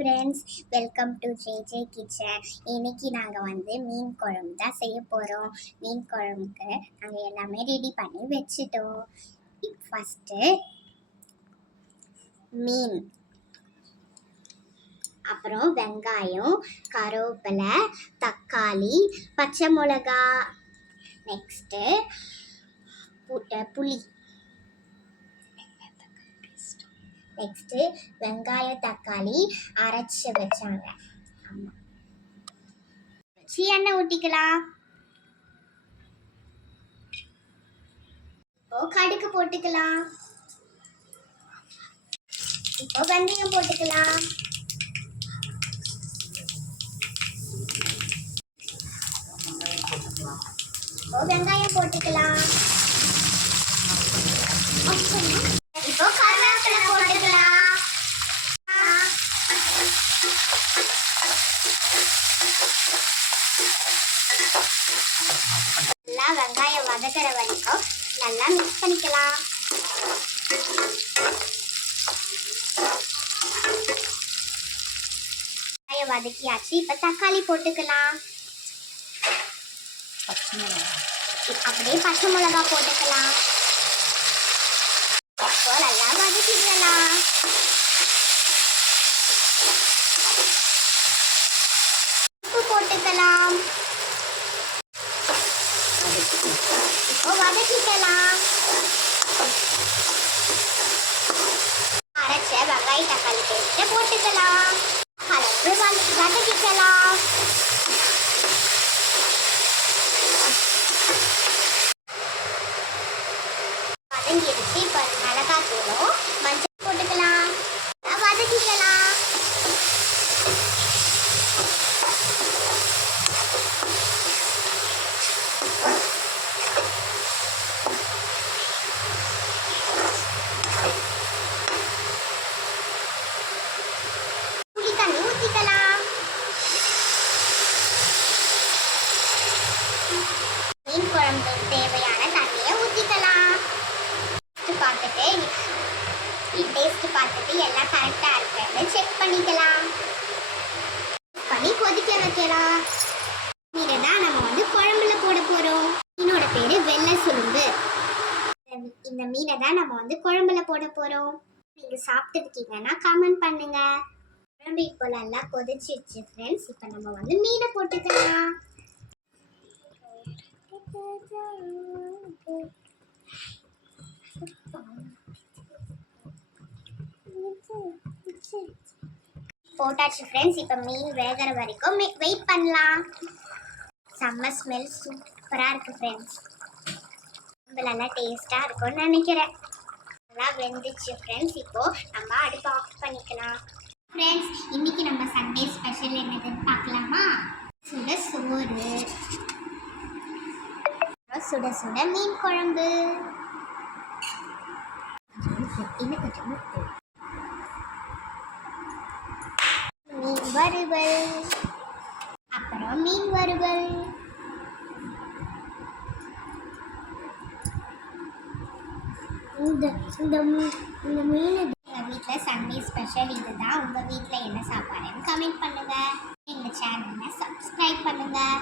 Friends, welcome to JJ kitchen. இன்னைக்கு நாங்கள் மீன் குழம்பு தான் செய்ய போகிறோம். மீன் குழம்புக்கு நாங்கள் எல்லாமே ரெடி பண்ணி வச்சுட்டோம். ஃபஸ்ட்டு மீன், அப்புறம் வெங்காயம், கருவேப்பிலை, தக்காளி, பச்சை மிளகா, நெக்ஸ்ட்டு புளி, நெக்ஸ்ட்டு வெங்காயம் தக்காளி அரைச்சி வச்சாங்க. ஆமாம், வச்சு எண்ணெய் ஊற்றிக்கலாம். இப்போ கடுகு போட்டுக்கலாம். இப்போ வெந்தயம் போட்டுக்கலாம். இப்போ வெங்காயம் போட்டுக்கலாம். இப்போ கருவேப்பிலை போட்டுக்கலாம். நல்லா வெங்காயம் வதக்கிற வரைக்கும் நல்லா மிக்ஸ் பண்ணிக்கலாம். வெங்காயம் வதக்கியாச்சு. இப்போ தக்காளி போட்டுக்கலாம். அப்படியே பச்சை மிளகா போட்டுக்கலாம். இப்போ நல்லா வதக்கிக்கலாம். உப்பு போட்டுக்கலாம். இப்போ வதக்கிக்கலாம். அரைச்ச வெங்காய தக்காளி பேஸ்ட்டை போட்டுக்கலாம். கலந்து வதக்கிக்கலாம். வதங்கிடுச்சு. இப்போ மிளகாத்தூளும் மஞ்சள் போட்டுக்கலாம். வதக்கிக்கலாம். புளி தண்ணி ஊற்றிக்கலாம். மீன் குழம்புக்கு தேவையான தண்ணியை ஊற்றிக்கலாம். டேஸ்ட் பார்த்துட்டு எல்லாம் கரெக்டாக இருக்குன்னு செக் பண்ணிக்கலாம். பண்ணி கொதிக்க வைக்கலாம். இதை தான் நம்ம குழம்புல போட போகிறோம். மீனோட பேர் வெள்ளை சுரும்பு. இந்த மீனை தான் நம்ம குழம்புல போட போகிறோம். நீங்கள் சாப்பிட்டுருக்கீங்கன்னா கமெண்ட் பண்ணுங்க. குழம்பு இப்போ நல்லா கொதிச்சிருச்சு ஃப்ரெண்ட்ஸ். இப்போ நம்ம மீனை போட்டுக்கலாம். போட்டாச்சு ஃப்ரெண்ட்ஸ். இப்போ மீன் வேகிற வரைக்கும் வெயிட் பண்ணலாம். செம்ம ஸ்மெல் சூப்பராக இருக்குது ஃப்ரெண்ட்ஸ். நல்லா டேஸ்ட்டாக இருக்கும்னு நினைக்கிறேன். நல்லா வெந்துச்சு ஃப்ரெண்ட்ஸ். இப்போது நம்ம அடுப்பு ஆஃப் பண்ணிக்கலாம். ஃப்ரெண்ட்ஸ், இன்னைக்கு நம்ம சண்டே ஸ்பெஷல் என்னதுன்னு பார்க்கலாமா? சுட சோறு, சுட சுட மீன் குழம்பு, மீன் வறுவல், அப்புறம் மீன் வறுவல். இந்த மீன் எங்கள் வீட்டில் சண்டே ஸ்பெஷல் இதுதான். உங்கள் வீட்டில் என்ன சாப்பாடுன்னு கமெண்ட் பண்ணுங்கள். எங்கள் சேனலை சப்ஸ்கிரைப் பண்ணுங்கள்.